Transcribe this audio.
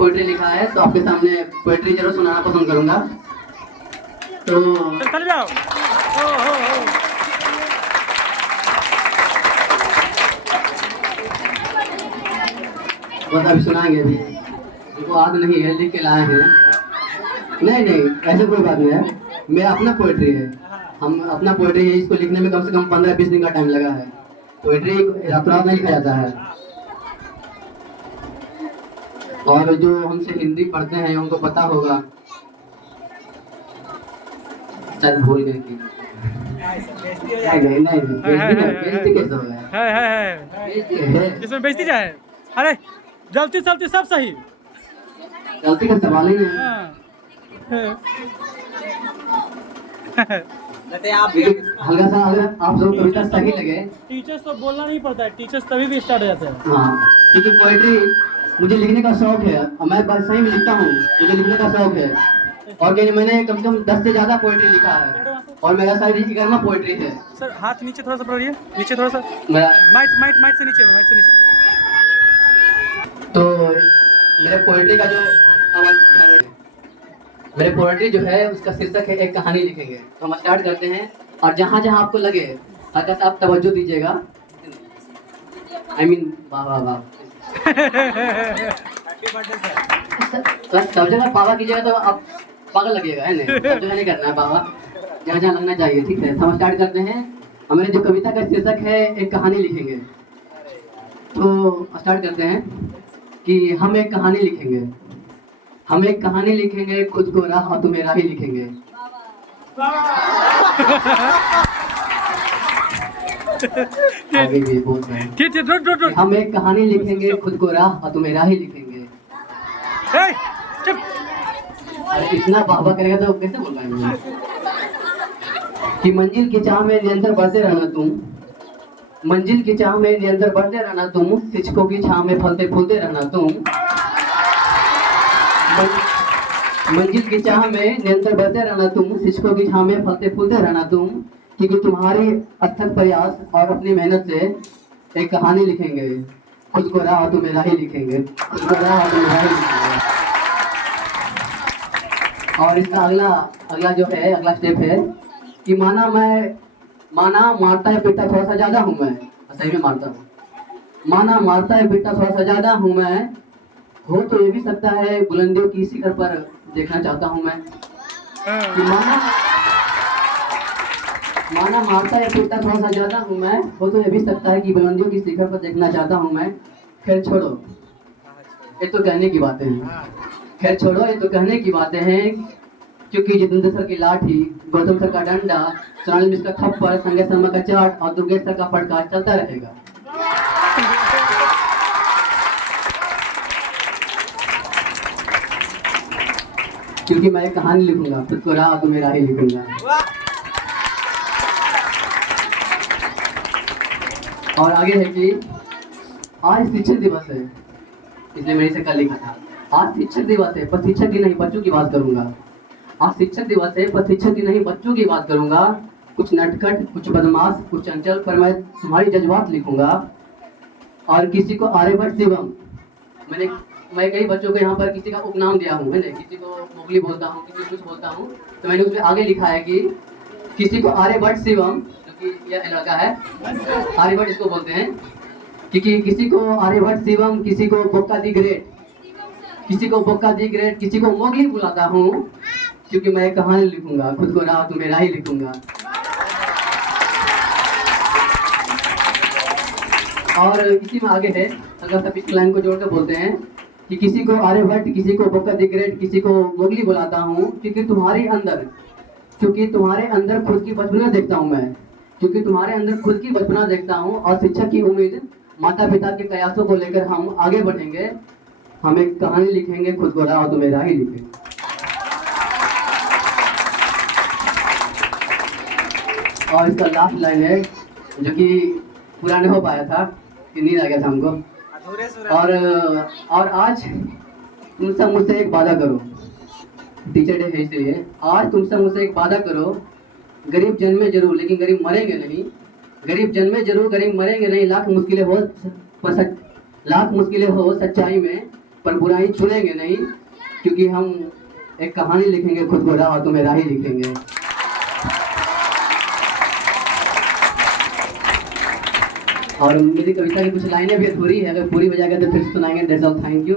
Poetry लिखा है तो आपके सामने पोइट्री जरूर सुनाना पसंद करूंगा। तो चल जाओ। हो। बस अभी सुनाएंगे अभी, देखो याद नहीं है, लिख के लाए हैं। नहीं ऐसे कोई बात नहीं है, मेरा अपना पोइट्री है, हम अपना पोइट्री है, इसको लिखने में कम से कम 15-20 दिन का टाइम लगा है। पोइट्री रातों रात नहीं लिखा जाता है। और जो हमसे हिंदी पढ़ते हैं उनको पता होगा, शायद भूल गए कि नहीं बेइज्जती कैसे हो गया? है इसमें बेइज्जती क्या है? अरे गलती सलती सब सही। गलती का सवाल ही नहीं है। आप हल्का सा अगर आप लोग कविता सही लगे, टीचर्स तो बोलना नहीं पड़ता है, टीचर्स तभी भी स्टार्ट हो जाते हैं। हाँ, क्योंकि पोइट्री मुझे लिखने का शौक है और मैं बस सही में लिखता हूँ, मुझे लिखने का शौक है। और कहीं मैंने कम से कम 10 से ज़्यादा पोइट्री लिखा है और मेरा शायद 11वां पोइट्री है। सर हाथ नीचे थोड़ा सा बढ़िए, नीचे थोड़ा सा, मेरा माइक से नीचे। तो मेरे पोइट्री का जो मेरे पोइट्री जो है उसका शीर्षक है एक कहानी लिखेंगे। तो हम स्टार्ट करते हैं और जहाँ जहाँ आपको लगे हल्का सा आप तवज्जो दीजिएगा। वाह वाह वाह, तवज्जो में पावा कीजिएगा तो आप पागल लगेगा, है नहीं? तवज्जो नहीं करना है पावा, जहाँ जहाँ लगना चाहिए, ठीक है? तो हम स्टार्ट करते हैं। हमारे जो कविता का शीर्षक है एक कहानी लिखेंगे। तो स्टार्ट करते हैं कि हम एक कहानी लिखेंगे, हम एक कहानी लिखेंगे, खुद को राह और तुम्हें राही लिखेंगे। आगे भी बोल रहे हैं। ठीक। हम एक कहानी लिखेंगे, खुद को राह और तुम्हें राही लिखेंगे। अरे इतना बाबा करेगा तो कैसे बोल पाएंगे? कि मंजिल की चाह में निरंतर बढ़ते रहना तुम, मंजिल की चाह में निरंतर बढ़ते रहना तुम, शिक्षकों की छांव में फलते फूलते रहना तुम। मंजिल की चाह में निरंतर बढ़ते रहना तुम, शिक्षकों की छांव में फलते फूलते रहना तुम, क्योंकि तुम्हारी अथक प्रयास और अपनी मेहनत से एक कहानी लिखेंगे, खुद को राह और तुम्हें राही लिखेंगे, खुद को राह और तुम्हें राही लिखेंगे। और इसका अगला जो है, अगला स्टेप है कि माना मारता है पीटता थोड़ा सा ज्यादा हूँ मैं, सही में मारता हूँ। माना मारता है पीटता थोड़ा सा ज्यादा हूँ मैं, हो तो ये भी सकता है बुलंदियों की शिखर पर देखना चाहता हूँ मैं। कि माना मारता है पीटता थोड़ा सा ज्यादा हूँ मैं, हो तो ये भी सकता है कि बुलंदियों की शिखर पर देखना चाहता हूँ मैं। खैर छोड़ो, ये तो कहने की बातें हैं। खैर छोड़ो, ये तो कहने की बातें हैं, क्योंकि जितेंद्र सर की लाठी, गौतम सर का डंडा, सोनाली मिश्र का थप्पड़, संजय शर्मा का चाट और दुर्गेश सर का फटकार चलता रहेगा। क्योंकि मैं एक कहानी लिखूंगा, खुद को राह तुम्हें राही लिखूंगा। और आगे है कि आज शिक्षक दिवस है, इसलिए मैंने इसे कल लिखा था। आज शिक्षक दिवस है पर शिक्षक की नहीं बच्चों की बात करूंगा। आज शिक्षक दिवस है पर शिक्षक की नहीं बच्चों की बात करूंगा। कुछ नटखट, कुछ बदमाश, कुछ चंचल, पर मैं तुम्हारी जज्बात लिखूंगा। और किसी को आर्यभट्ट शिवम, मैं कई बच्चों को यहाँ पर किसी का उपनाम दिया हूँ, मैंने किसी को मोगली बोलता हूँ, किसी को कुछ बोलता हूँ, तो मैंने उसमें आगे लिखा है कि किसी को आर्यभट्ट शिवम, जो कि यह लड़का है, आर्यभट्ट इसको बोलते हैं, क्योंकि किसी को आर्यभट्ट शिवम, किसी को बोक्का दी ग्रेट, किसी को बोक्का दी ग्रेट, किसी को मोगली बुलाता हूँ, क्योंकि मैं कहानी लिखूंगा, खुद को राह तुम्हें राही लिखूंगा। और इसी में आगे है, अगर सब इस लाइन को जोड़कर बोलते हैं कि किसी को आर्यभट्ट, किसी को बोक्का दी ग्रेट, किसी को मोगली बुलाता हूँ, क्योंकि तुम्हारे अंदर खुद की बचपना देखता हूँ मैं, क्योंकि तुम्हारे अंदर खुद की बचपना देखता हूँ। और शिक्षक की उम्मीद, माता पिता के प्रयासों को लेकर हम आगे बढ़ेंगे। हम एक कहानी लिखेंगे, खुद को राह तुम्हें राही लिखेंगे। और इसका लास्ट लाइन है जो कि पूरा नहीं हो पाया था, कि नींद आ गया था हमको। और आज तुम सब मुझसे एक वादा करो, टीचर डे है इसलिए, आज तुम सब मुझसे एक वादा करो, गरीब जन्मे जरूर लेकिन गरीब मरेंगे नहीं, गरीब जन्मे जरूर गरीब मरेंगे नहीं, लाख मुश्किलें हो सच्चाई में, पर बुराई चुनेंगे नहीं, क्योंकि हम एक कहानी लिखेंगे खुद को राह और तुम्हें राही लिखेंगे। और मेरी कविता की कुछ लाइनें भी अधूरी है, अगर पूरी बजा के तो फिर सुनाएंगे। That's all, thank you.